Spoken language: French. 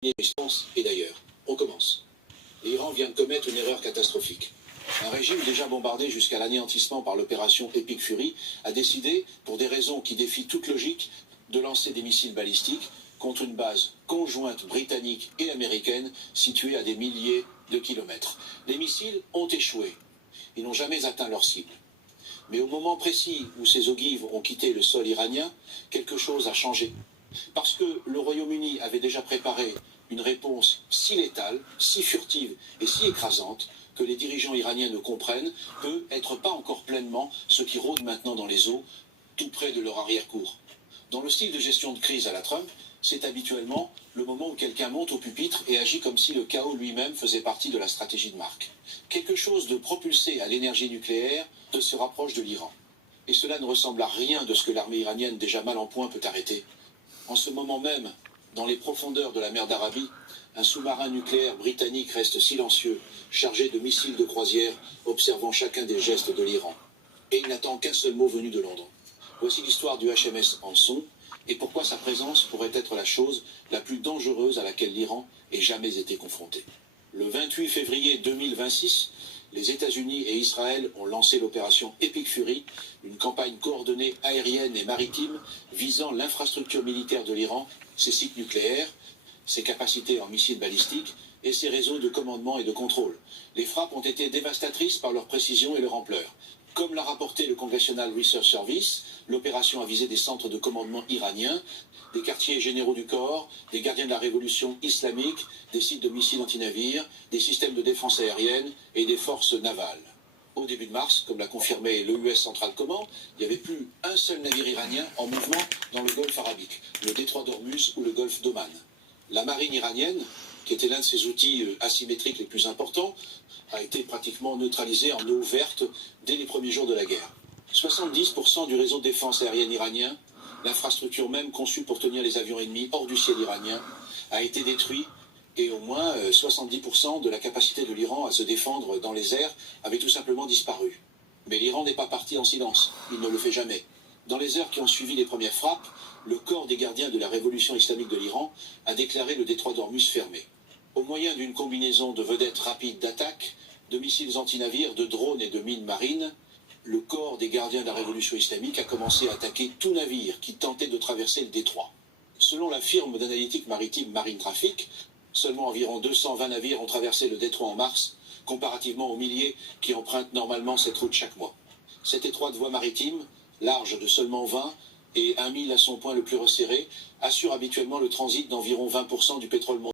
Et d'ailleurs, on commence. L'Iran vient de commettre une erreur catastrophique. Un régime déjà bombardé jusqu'à l'anéantissement par l'opération Epic Fury a décidé, pour des raisons qui défient toute logique, de lancer des missiles balistiques contre une base conjointe britannique et américaine située à des milliers de kilomètres. Les missiles ont échoué. Ils n'ont jamais atteint leur cible. Mais au moment précis où ces ogives ont quitté le sol iranien, quelque chose a changé. Parce que le Royaume-Uni avait déjà préparé une réponse si létale, si furtive et si écrasante que les dirigeants iraniens ne comprennent peut être pas encore pleinement ce qui rôde maintenant dans les eaux, tout près de leur arrière-cour. Dans le style de gestion de crise à la Trump, c'est habituellement le moment où quelqu'un monte au pupitre et agit comme si le chaos lui-même faisait partie de la stratégie de marque. Quelque chose de propulsé à l'énergie nucléaire se rapproche de l'Iran. Et cela ne ressemble à rien de ce que l'armée iranienne déjà mal en point peut arrêter. En ce moment même, dans les profondeurs de la mer d'Arabie, un sous-marin nucléaire britannique reste silencieux, chargé de missiles de croisière, observant chacun des gestes de l'Iran. Et il n'attend qu'un seul mot venu de Londres. Voici l'histoire du HMS Anson, et pourquoi sa présence pourrait être la chose la plus dangereuse à laquelle l'Iran ait jamais été confronté. Le 28 février 2026, les États-Unis et Israël ont lancé l'opération Epic Fury, une campagne coordonnée aérienne et maritime visant l'infrastructure militaire de l'Iran, ses sites nucléaires, ses capacités en missiles balistiques et ses réseaux de commandement et de contrôle. Les frappes ont été dévastatrices par leur précision et leur ampleur. Comme l'a rapporté le Congressional Research Service, l'opération a visé des centres de commandement iraniens, des quartiers généraux du corps, des gardiens de la révolution islamique, des sites de missiles antinavires, des systèmes de défense aérienne et des forces navales. Au début de mars, comme l'a confirmé l'EUS Central Command, il n'y avait plus un seul navire iranien en mouvement dans le golfe arabique, le détroit d'Ormuz ou le golfe d'Oman. La marine iranienne, qui était l'un de ses outils asymétriques les plus importants, a été pratiquement neutralisée en eau verte dès les premiers jours de la guerre. 70% du réseau de défense aérienne iranien, l'infrastructure même conçue pour tenir les avions ennemis hors du ciel iranien, a été détruit et au moins 70% de la capacité de l'Iran à se défendre dans les airs avait tout simplement disparu. Mais l'Iran n'est pas parti en silence, il ne le fait jamais. Dans les heures qui ont suivi les premières frappes, le corps des gardiens de la révolution islamique de l'Iran a déclaré le détroit d'Ormuz fermé. Au moyen d'une combinaison de vedettes rapides d'attaque, de missiles antinavires, de drones et de mines marines, le corps des gardiens de la révolution islamique a commencé à attaquer tout navire qui tentait de traverser le détroit. Selon la firme d'analytique maritime Marine Traffic, seulement environ 220 navires ont traversé le détroit en mars, comparativement aux milliers qui empruntent normalement cette route chaque mois. Cette étroite voie maritime, large de seulement 20 et 1 mille à son point le plus resserré, assure habituellement le transit d'environ 20% du pétrole mondial.